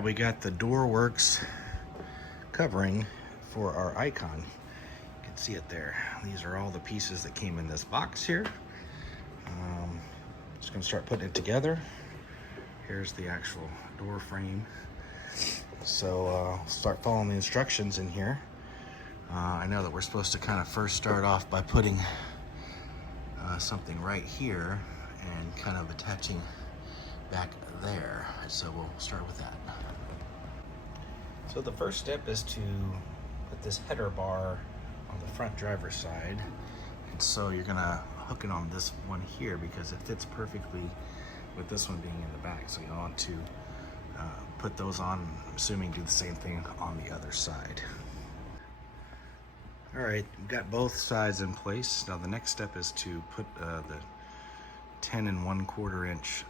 right, we got the DoorWorks covering for our icon. You can see it there. These are all the pieces that came in this box here. Just gonna start putting it together. Here's the actual door frame. So start following the instructions in here. I know that we're supposed to kind of first start off by putting something right here and kind of attaching back there. So we'll start with that. So the first step is to put this header bar on the front driver's side. And so you're gonna hook it on this one here because it fits perfectly with this one being in the back. So you want to put those on, I'm assuming do the same thing on the other side. All right, we've got both sides in place. Now the next step is to put the 10 1/4 inch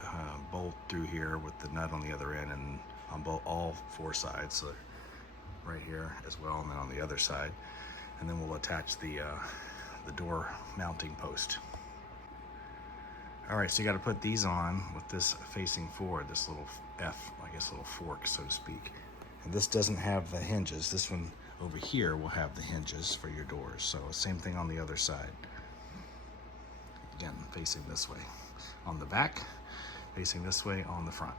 bolt through here with the nut on the other end and on all four sides. So right here as well, and then on the other side. And then we'll attach the door mounting post. All right, so you got to put these on with this facing forward, this little F, I guess little fork, so to speak. And this doesn't have the hinges. This one over here will have the hinges for your doors. So same thing on the other side. Again, facing this way on the back, facing this way on the front.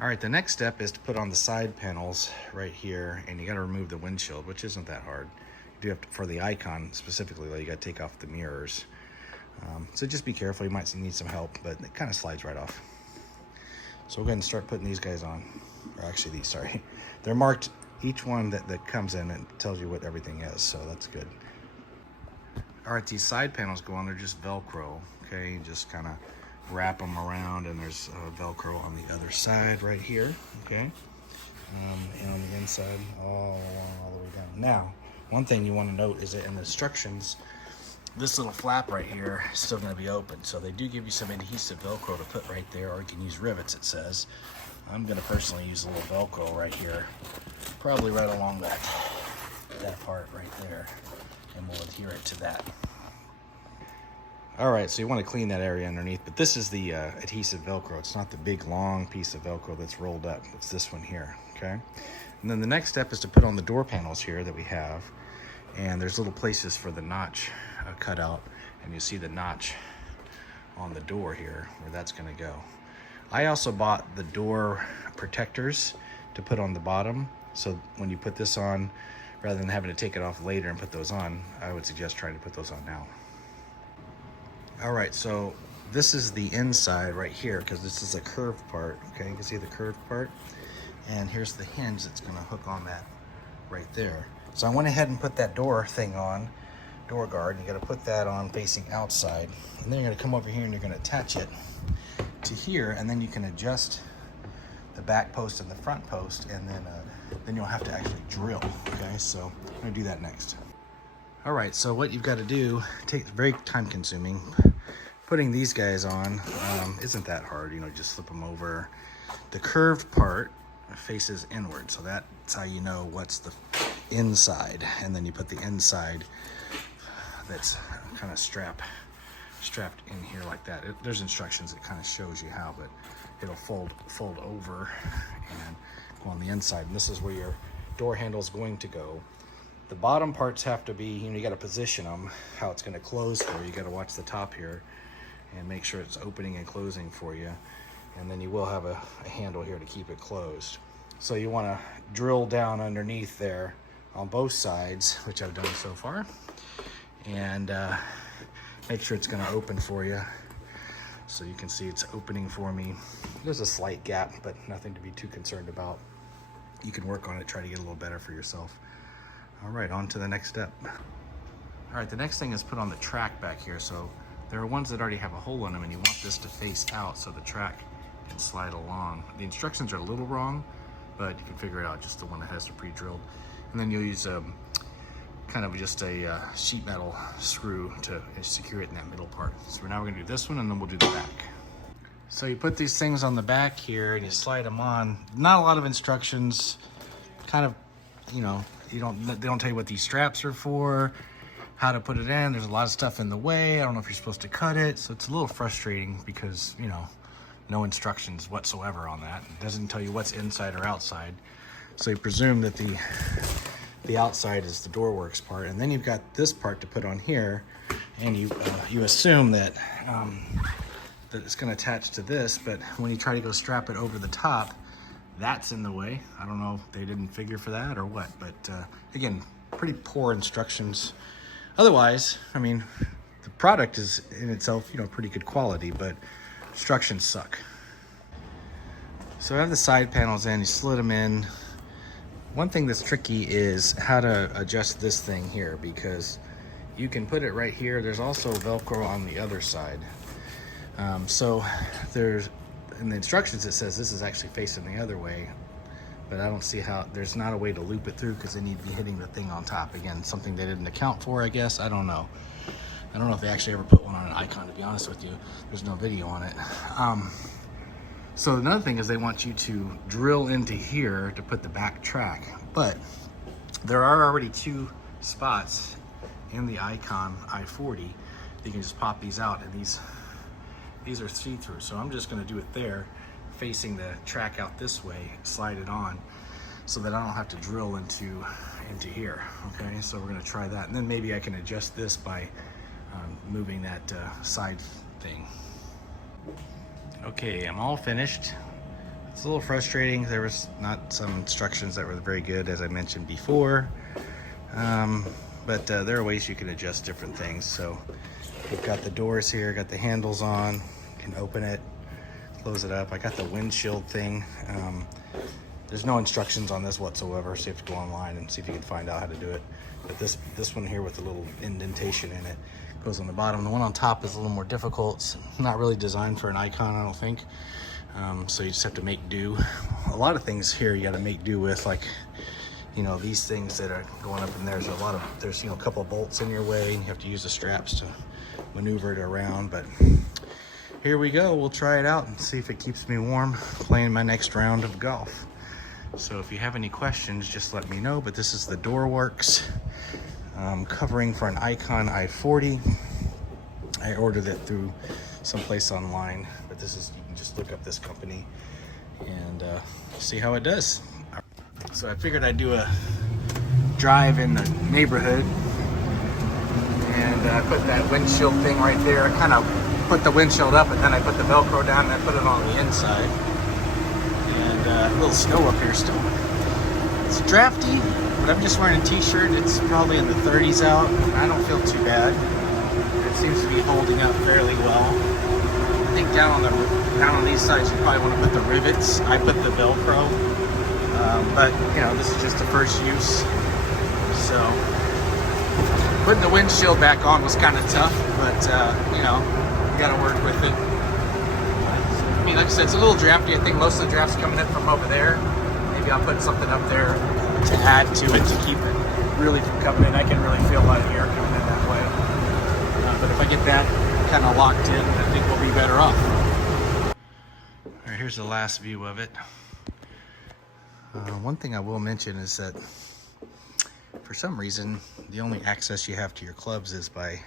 All right, the next step is to put on the side panels right here, and you got to remove the windshield, which isn't that hard. You do have to, for the icon specifically, though, you got to take off the mirrors. So just be careful, you might need some help, but it kind of slides right off. So we'll go ahead and start putting these guys on, or actually these, sorry. They're marked, each one that comes in, it tells you what everything is, so that's good. All right, these side panels go on, they're just Velcro, okay? You just kind of wrap them around, and there's Velcro on the other side right here, okay? And on the inside, all the way down. Now, one thing you want to note is that in the instructions, this little flap right here is still going to be open. So they do give you some adhesive Velcro to put right there, or you can use rivets, it says. I'm going to personally use a little Velcro right here, probably right along that part right there, and we'll adhere it to that. All right, so you want to clean that area underneath, but this is the adhesive Velcro. It's not the big long piece of Velcro that's rolled up. It's this one here, okay? And then the next step is to put on the door panels here that we have. And there's little places for the notch cut out, and you see the notch on the door here where that's going to go. I also bought the door protectors to put on the bottom, so when you put this on, rather than having to take it off later and put those on, I would suggest trying to put those on now. All right, so this is the inside right here, because this is a curved part, okay? You can see the curved part, and here's the hinge that's going to hook on that right there. So I went ahead and put that door thing on, door guard. You got to put that on facing outside, and then you're going to come over here and you're going to attach it to here, and then you can adjust the back post and the front post, and then you'll have to actually drill. Okay, so I'm going to do that next. All right, so what you've got to do, very time consuming. Putting these guys on isn't that hard. You know, just flip them over. The curved part faces inward, so that's how you know what's the inside, and then you put the inside that's kind of strapped in here like that. There's instructions that kind of shows you how, but it'll fold over and go on the inside, and this is where your door handle is going to go. The bottom parts have to be, you got to position them how it's going to close for you. You got to watch the top here and make sure it's opening and closing for you, and then you will have a handle here to keep it closed. So you want to drill down underneath there on both sides, which I've done so far, and make sure it's going to open for you. So you can see it's opening for me. There's a slight gap, but nothing to be too concerned about. You can work on it, try to get a little better for yourself. All right, on to the next step. All right, the next thing is put on the track back here. So there are ones that already have a hole in them, and you want this to face out so the track can slide along. The instructions are a little wrong, but you can figure it out, just the one that has to pre-drilled. And then you'll use kind of just a sheet metal screw to secure it in that middle part. So now we're gonna do this one, and then we'll do the back. So you put these things on the back here and you slide them on. Not a lot of instructions, kind of, they don't tell you what these straps are for, how to put it in. There's a lot of stuff in the way. I don't know if you're supposed to cut it. So it's a little frustrating because, no instructions whatsoever on that. It doesn't tell you what's inside or outside. So you presume that the outside is the DoorWorks part, and then you've got this part to put on here, and you assume that that it's going to attach to this, but when you try to go strap it over the top, that's in the way. I don't know if they didn't figure for that or what, but again, pretty poor instructions. Otherwise, I mean, the product is in itself, you know, pretty good quality, but instructions suck. So I have the side panels in, you slid them in. One thing that's tricky is how to adjust this thing here, because you can put it right here. There's also Velcro on the other side. So there's, in the instructions it says this is actually facing the other way, but I don't see how, there's not a way to loop it through because then you'd be hitting the thing on top. Again, something they didn't account for, I guess. I don't know. I don't know if they actually ever put one on an Icon, to be honest with you. There's no video on it. So another thing is they want you to drill into here to put the back track, but there are already 2 spots in the Icon i40. You can just pop these out, and these are see-through. So I'm just gonna do it there, facing the track out this way, slide it on, so that I don't have to drill into here, okay? So we're gonna try that, and then maybe I can adjust this by moving that side thing. Okay, I'm all finished. It's a little frustrating. There was not some instructions that were very good, as I mentioned before. But there are ways you can adjust different things. So we've got the doors here, got the handles on, you can open it, close it up. I got the windshield thing. There's no instructions on this whatsoever, so you have to go online and see if you can find out how to do it. But this one here with the little indentation in it goes on the bottom. The one on top is a little more difficult. It's not really designed for an Icon, I don't think. So you just have to make do. A lot of things here you got to make do with, like, you know, these things that are going up in there. There's you know, a couple of bolts in your way, and you have to use the straps to maneuver it around. But here we go. We'll try it out and see if it keeps me warm playing my next round of golf. So if you have any questions, just let me know. But this is the DoorWorks covering for an Icon i40. I ordered it through someplace online, but this is, you can just look up this company and see how it does. So I figured I'd do a drive in the neighborhood, and I put that windshield thing right there. I kind of put the windshield up, and then I put the Velcro down, and I put it on the inside. And a little snow up here still. It's drafty, but I'm just wearing a t-shirt. It's probably in the 30s out. I don't feel too bad. It seems to be holding up fairly well. I think down on these sides you probably want to put the rivets. I put the Velcro, but you know, this is just the first use. So putting the windshield back on was kind of tough, but you know, you got to work with it. I mean, like I said, it's a little drafty. I think most of the draft's coming in from over there. Maybe I'll put something up there to add to it to keep it really from coming in. I can really feel a lot of air coming in that way. But if I get that kind of locked in, I think we'll be better off. All right, here's the last view of it. One thing I will mention is that for some reason, the only access you have to your clubs is by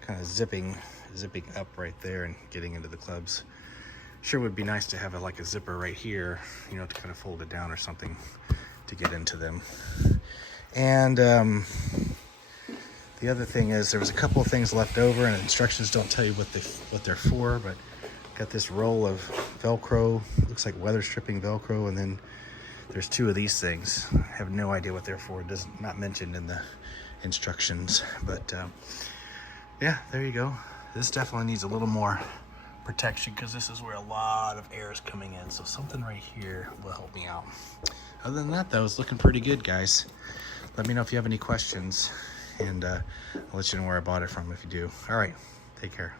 kind of zipping up right there and getting into the clubs. Sure would be nice to have like a zipper right here, you know, to kind of fold it down or something to get into them. And the other thing is there was a couple of things left over, and instructions don't tell you what they're for, but got this roll of Velcro, looks like weather stripping Velcro, and then there's 2 of these things. I have no idea what they're for. It doesn't, not mentioned in the instructions, but yeah, there you go. This definitely needs a little more protection because this is where a lot of air is coming in, so something right here will help me out. Other than that, though, it's looking pretty good, guys. Let me know if you have any questions, and I'll let you know where I bought it from if you do. All right, take care.